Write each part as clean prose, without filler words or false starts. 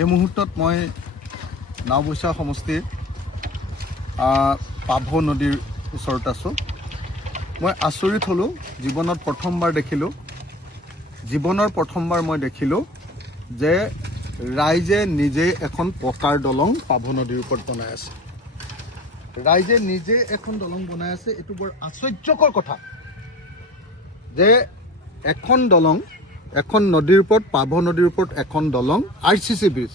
এই মুহূৰ্তত মই নাওবৈচা সমষ্টিৰ পাভ নদীৰ ওচৰত আছোঁ। মই আচৰিত হ'লোঁ, জীৱনৰ প্ৰথমবাৰ মই দেখিলোঁ যে ৰাইজে নিজে এখন পকাৰ দলং পাভ নদীৰ ওপৰত বনাই আছে। ৰাইজে নিজে এখন দলং বনাই আছে। এইটো বৰ আশ্চৰ্যকৰ কথা যে এখন দলং, এখন নদীৰ ওপৰত, পাভ নদীৰ ওপৰত এখন দলং, RCC ব্ৰিজ,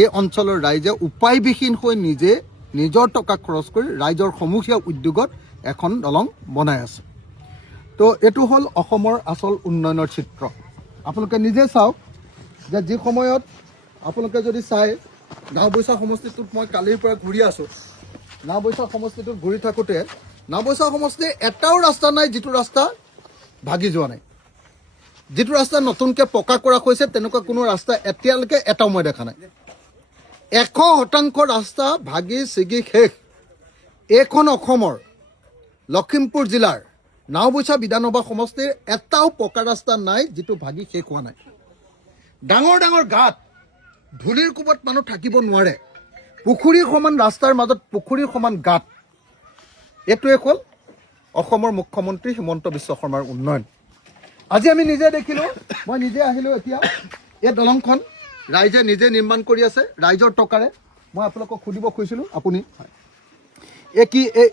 এই অঞ্চলৰ ৰাইজে উপায়বিহীন হৈ নিজে নিজৰ টকা খৰচ কৰি ৰাইজৰ সমূহীয়া উদ্যোগত এখন দলং বনাই আছে। তো এইটো হ'ল অসমৰ আচল উন্নয়নৰ চিত্ৰ। আপোনালোকে নিজে চাওক যে যি সময়ত আপোনালোকে যদি চাই, নাওবৈচা সমষ্টিটোত মই কালিৰ পৰা ঘূৰি আছোঁ। নাওবৈচা সমষ্টিটোত ঘূৰি থাকোঁতে নাওবৈচা সমষ্টিৰ এটাও ৰাস্তা নাই যিটো ৰাস্তা ভাগি যোৱা নাই। যিটো ৰাস্তা নতুনকৈ পকা কৰা হৈছে তেনেকুৱা কোনো ৰাস্তা এতিয়ালৈকে এটাও মই দেখা নাই। 100% ৰাস্তা ভাগি ছিগি শেষ। এইখন অসমৰ লখিমপুৰ জিলাৰ নাওবৈচা বিধানসভা সমষ্টিৰ এটাও পকা ৰাস্তা নাই যিটো ভাগি শেষ হোৱা নাই। ডাঙৰ ডাঙৰ গাঁত, ধূলিৰ কোবত মানুহ থাকিব নোৱাৰে। পুখুৰীৰ সমান ৰাস্তাৰ মাজত পুখুৰীৰ সমান গাঁত। এইটোৱে হ'ল অসমৰ মুখ্যমন্ত্ৰী হিমন্ত বিশ্ব শৰ্মাৰ উন্নয়ন। আজি আমি নিজে দেখিলোঁ, মই নিজে আহিলোঁ এতিয়া। এই দলংখন ৰাইজে নিজে নিৰ্মাণ কৰি আছে ৰাইজৰ টকাৰে। মই আপোনালোকক সুধিব খুজিছিলোঁ, আপুনি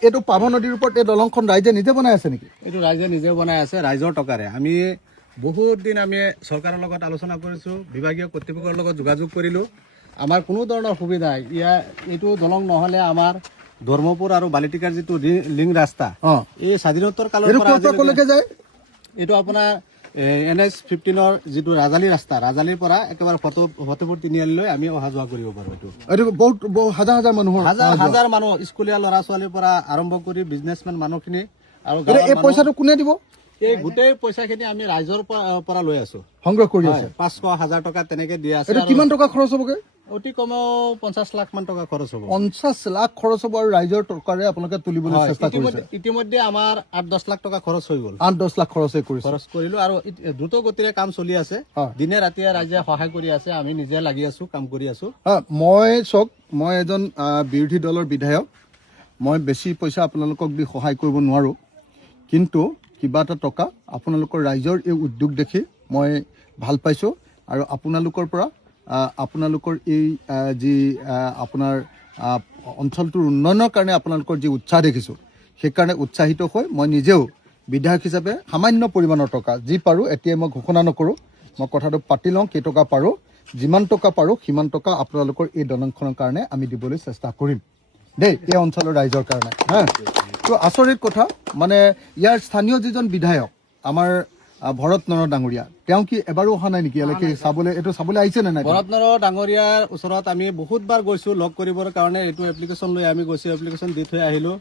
এইটো পাভ নদীৰ ওপৰত এই দলংখন ৰাইজে নিজে বনাই আছে নেকি? এইটো ৰাইজে নিজে বনাই আছে ৰাইজৰ টকাৰে। আমি বহুত দিন চৰকাৰৰ লগত আলোচনা কৰিছোঁ, বিভাগীয় কৰ্তৃপক্ষৰ লগত যোগাযোগ কৰিলোঁ। আমাৰ কোনো ধৰণৰ সুবিধা এইটো দলং নহ'লে আমাৰ ধৰ্মপুৰ আৰু বালিটিকাৰ যিটো লিংক ৰাস্তা, এই স্বাধীনোত্তৰ কালৰ পৰা যায়। এইটো আপোনাৰ NH 15 যিটো ৰাজালী ৰাস্তা, ৰাজালীৰ পৰা একেবাৰে ফতেপুৰ তিনিআলিলৈ আমি অহা যোৱা কৰিব পাৰোঁ। এইটো বহুত হাজাৰ হাজাৰ মানুহৰ, হাজাৰ মানুহ, স্কুলীয়া ল'ৰা ছোৱালীৰ পৰা আৰম্ভ কৰি বিজনেছমেন মানুহখিনি। আৰু এই পইচাটো কোনে দিব? এই গোটেই পইচাখিনি আমি ৰাইজৰ পৰা লৈ আছো, সংগ্ৰহ কৰি আছে। 500,000 টকা তেনেকে দিয়া আছে। কিমান টকা খৰচ হ'বগে? অতি কমেও 50 লাখ মান টকা খৰচ হ'ব। 50 লাখ খৰচ হ'ব আৰু ৰাইজৰ টকাৰে আপোনালোকে তুলিবলৈ চেষ্টা কৰিছে। ইতিমধ্যে আমাৰ 8-10 লাখ টকা খৰচ হৈ গ'ল। 8-10 লাখ খৰচ কৰিলো আৰু দ্ৰুত গতিৰে কাম চলি আছে। দিনে ৰাতিয়ে ৰাইজে সহায় কৰি আছে, আমি নিজে লাগি আছো, কাম কৰি আছো। মই এজন বিৰোধী দলৰ বিধায়ক। মই বেছি পইচা আপোনালোকক দি সহায় কৰিব নোৱাৰোঁ, কিন্তু কিবা এটা টকা আপোনালোকৰ ৰাইজৰ এই উদ্যোগ দেখি মই ভাল পাইছোঁ। আৰু আপোনালোকৰ পৰা আপোনালোকৰ এই যি আপোনাৰ অঞ্চলটোৰ উন্নয়নৰ কাৰণে আপোনালোকৰ যি উৎসাহ দেখিছোঁ, সেইকাৰণে উৎসাহিত হৈ মই নিজেও বিধায়ক হিচাপে সামান্য পৰিমাণৰ টকা যি পাৰোঁ, এতিয়াই মই ঘোষণা নকৰোঁ, মই কথাটো পাতি লওঁ কেইটকা পাৰোঁ, যিমান টকা পাৰোঁ সিমান টকা আপোনালোকৰ এই দলংখনৰ কাৰণে আমি দিবলৈ চেষ্টা কৰিম দেই, এই অঞ্চলৰ ৰাইজৰ কাৰণে। তো আচৰিত কথা, মানে ইয়াৰ স্থানীয় যিজন বিধায়ক আমাৰ ভৰত নৰ ডাঙৰীয়া, তেওঁ কি এবাৰো অহা নাই নেকি ইয়ালৈকে চাবলৈ আহিছে নে নাই? ভৰত নৰ ডাঙৰীয়াৰ ওচৰত আমি বহুতবাৰ গৈছোঁ লগ কৰিবৰ কাৰণে। এইটো এপ্লিকেশ্যন লৈ আমি গৈছোঁ, এপ্লিকেশ্যন দি থৈ আহিলোঁ।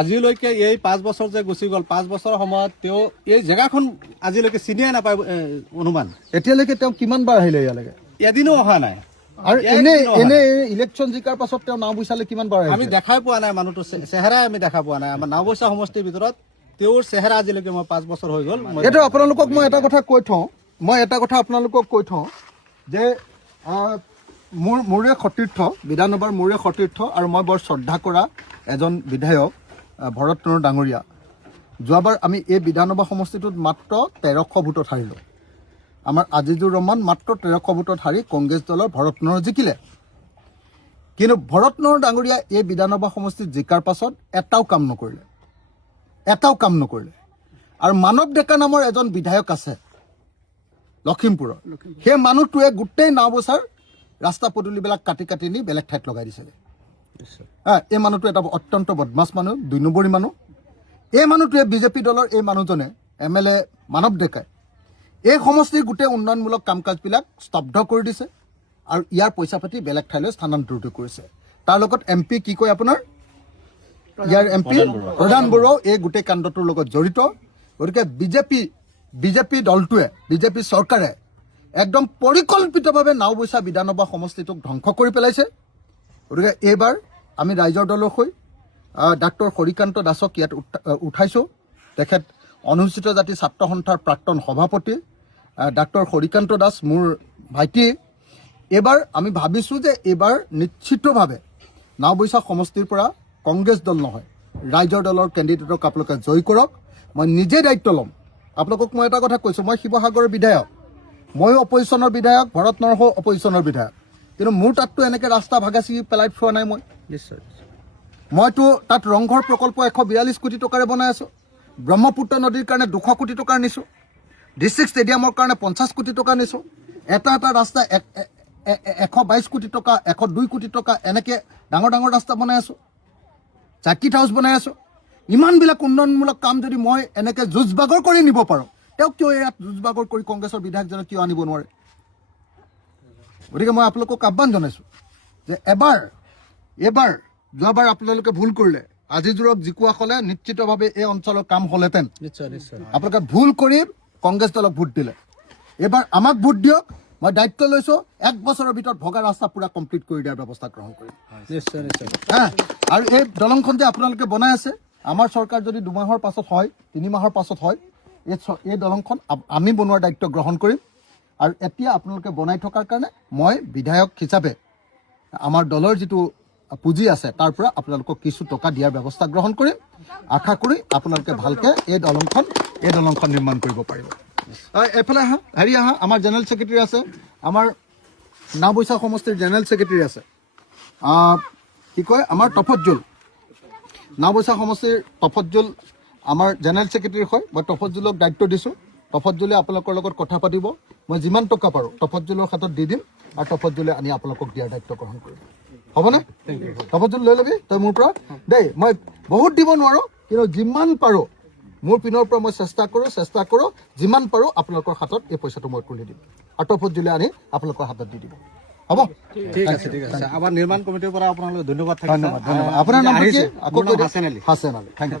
আজিলৈকে এই 5 বছৰ যে গুচি গ'ল, 5 বছৰৰ সময়ত তেওঁ এই জেগাখন আজিলৈকে চিনিয়ে নাপায় অনুমান। এতিয়ালৈকে তেওঁ কিমান বাৰ আহিলে ইয়ালৈকে? এদিনো অহা নাই। আৰু এনে ইলেকশ্যন জিকাৰ পাছত তেওঁ নাওবৈচালৈ কিমান বাৰ আহিছে? আমি দেখাই পোৱা নাই, মানুহটোৰ চেহেৰাই আমি দেখা পোৱা নাই। আমাৰ নাওবৈচা সমষ্টিৰ ভিতৰত তেওঁৰ চেহেৰা আজিলৈকে মই 5 বছৰ হৈ গ'ল। এইটো আপোনালোকক মই এটা কথা আপোনালোকক কৈ থওঁ যে মোৰে সতীৰ্থ, বিধানসভাৰ মোৰে সতীৰ্থ আৰু মই বৰ শ্ৰদ্ধা কৰা এজন বিধায়ক ভৰত নৰ ডাঙৰীয়া। যোৱাবাৰ আমি এই বিধানসভা সমষ্টিটোত মাত্ৰ 1300 ভোটত হাৰিলোঁ। আমাৰ আজিজুৰ ৰহমান মাত্ৰ 1300 ভোটত হাৰি কংগ্ৰেছ দলৰ ভৰত নৰ জিকিলে। কিন্তু ভৰত নৰ ডাঙৰীয়া এই বিধানসভা সমষ্টিত জিকাৰ পাছত এটাও কাম নকৰিলে। আৰু মানৱ ডেকা নামৰ এজন বিধায়ক আছে লখিমপুৰৰ, সেই মানুহটোৱে গোটেই নাওবৈচাৰ ৰাস্তা পদূলিবিলাক কাটি নি বেলেগ ঠাইত লগাই দিছিলে। এই মানুহটো এটা অত্যন্ত বদমাছ মানুহ, 2 নম্বৰী মানুহ। এই মানুহটোৱে বিজেপি দলৰ এই মানুহজনে MLA মানৱ ডেকাই এই সমষ্টিৰ গোটেই উন্নয়নমূলক কাম কাজবিলাক স্তব্ধ কৰি দিছে আৰু ইয়াৰ পইচা পাতি বেলেগ ঠাইলৈ স্থানান্তৰিত কৰিছে। তাৰ লগত MP কি কয় আপোনাৰ, ইয়াৰ MP প্ৰধান বড়ো এই গোটেই কাণ্ডটোৰ লগত জড়িত। গতিকে বিজেপি দলটোৱে, বিজেপি চৰকাৰে একদম পৰিকল্পিতভাৱে নাওবৈচা বিধানসভা সমষ্টিটোক ধ্বংস কৰি পেলাইছে। গতিকে এইবাৰ আমি ৰাইজৰ দলৰ হৈ ডাক্তৰ হৰিকান্ত দাসক ইয়াত উঠাইছোঁ। তেখেত অনুসূচিত জাতি ছাত্ৰ সন্থাৰ প্ৰাক্তন সভাপতি ডাক্তৰ হৰিকান্ত দাস মোৰ ভাইটি। এইবাৰ আমি ভাবিছোঁ যে এইবাৰ নিশ্চিতভাৱে নাওবৈচা সমষ্টিৰ পৰা কংগ্ৰেছ দল নহয় ৰাইজৰ দলৰ কেণ্ডিডেটক আপোনালোকে জয় কৰক। মই নিজে দায়িত্ব ল'ম। আপোনালোকক মই এটা কথা কৈছোঁ, মই শিৱসাগৰৰ বিধায়ক, ময়ো অপজিশ্যনৰ বিধায়ক, ভৰত নৰহো অপজিশ্যনৰ বিধায়ক, কিন্তু মোৰ তাততো এনেকৈ ৰাস্তা ভাগাচি পেলাই থোৱা নাই। নিশ্চয় মইতো তাত ৰংঘৰ প্ৰকল্প 142 কোটি টকাৰে বনাই আছোঁ, ব্ৰহ্মপুত্ৰ নদীৰ কাৰণে 200 কোটি টকাৰ নিছোঁ, ডিষ্ট্ৰিক্ট ষ্টেডিয়ামৰ কাৰণে 50 কোটি টকা নিছোঁ, এটা ৰাস্তা 122 কোটি টকা, 102 কোটি টকা, এনেকৈ ডাঙৰ ডাঙৰ ৰাস্তা বনাই আছোঁ, চাৰ্কিট হাউচ বনাই আছোঁ। ইমানবিলাক উন্নয়নমূলক কাম যদি মই এনেকৈ যুঁজবাগৰ কৰি নিব পাৰোঁ, তেওঁক কিয় ইয়াত যুঁজবাগৰ কৰি কংগ্ৰেছৰ বিধায়কজনে কিয় আনিব নোৱাৰে? গতিকে মই আপোনালোকক আহ্বান জনাইছোঁ যে এইবাৰ যোৱাবাৰ আপোনালোকে ভুল কৰিলে, আজিজোৰক জিকোৱা হ'লে নিশ্চিতভাৱে এই অঞ্চলৰ কাম হ'লহেঁতেন। নিশ্চয় নিশ্চয় আপোনালোকে ভুল কৰি কংগ্ৰেছ দলক ভোট দিলে। এইবাৰ আমাক ভোট দিয়ক। মই দায়িত্ব লৈছোঁ 1 বছৰৰ ভিতৰত ভগা ৰাস্তা পূৰা কমপ্লিট কৰি দিয়াৰ ব্যৱস্থা গ্ৰহণ কৰিম। নিশ্চয় নিশ্চয় আৰু এই দলংখন যে আপোনালোকে বনাই আছে, আমাৰ চৰকাৰ যদি 2 মাহৰ পাছত হয়, 3 মাহৰ পাছত হয়, এই দলংখন আমি বনোৱাৰ দায়িত্ব গ্ৰহণ কৰিম। আৰু এতিয়া আপোনালোকে বনাই থকাৰ কাৰণে মই বিধায়ক হিচাপে আমাৰ দলৰ যিটো পুঁজি আছে তাৰ পৰা আপোনালোকক কিছু টকা দিয়াৰ ব্যৱস্থা গ্ৰহণ কৰিম। আশা কৰি আপোনালোকে ভালকৈ এই দলংখন নিৰ্মাণ কৰিব পাৰিব। এফালে আহা আমাৰ জেনেৰেল ছেক্ৰেটাৰী আছে, আমাৰ নাওবৈচা সমষ্টিৰ জেনেৰেল ছেক্ৰেটাৰী আছে, কি কয় আমাৰ তফজ্জুল, নাওবৈচা সমষ্টিৰ তফজ্জুল আমাৰ জেনেৰেল ছেক্ৰেটাৰী হয়। মই তফজ্জুলক দায়িত্ব দিছোঁ। তফজ্জুলে আপোনালোকৰ লগত কথা পাতিব। মই যিমান টকা পাৰোঁ তফজ্জুলৰ হাতত দি দিম আৰু তফজ্জুলে আনি আপোনালোকক দিয়াৰ দায়িত্ব গ্ৰহণ কৰিম। হ'বনে? তফজ্জুল লৈ ল'বি তই মোৰ পৰা দেই। মই বহুত দিব নোৱাৰোঁ, কিন্তু যিমান পাৰোঁ মোৰ পিনৰ পৰা মই চেষ্টা কৰোঁ যিমান পাৰোঁ আপোনালোকৰ হাতত এই পইচাটো মই তুলি দিম আৰু তফজ্জুলে আনি আপোনালোকৰ হাতত দি দিব। হ'ব? ঠিক আছে ঠিক আছে। আমাৰ নিৰ্মাণ কমিটিৰ পৰা আপোনালোকে ধন্যবাদ থাকিল। ধন্যবাদ। আপোনাৰ নাম কি? আকৌ হাছেন আলী। হাছেন আলী। Thank U.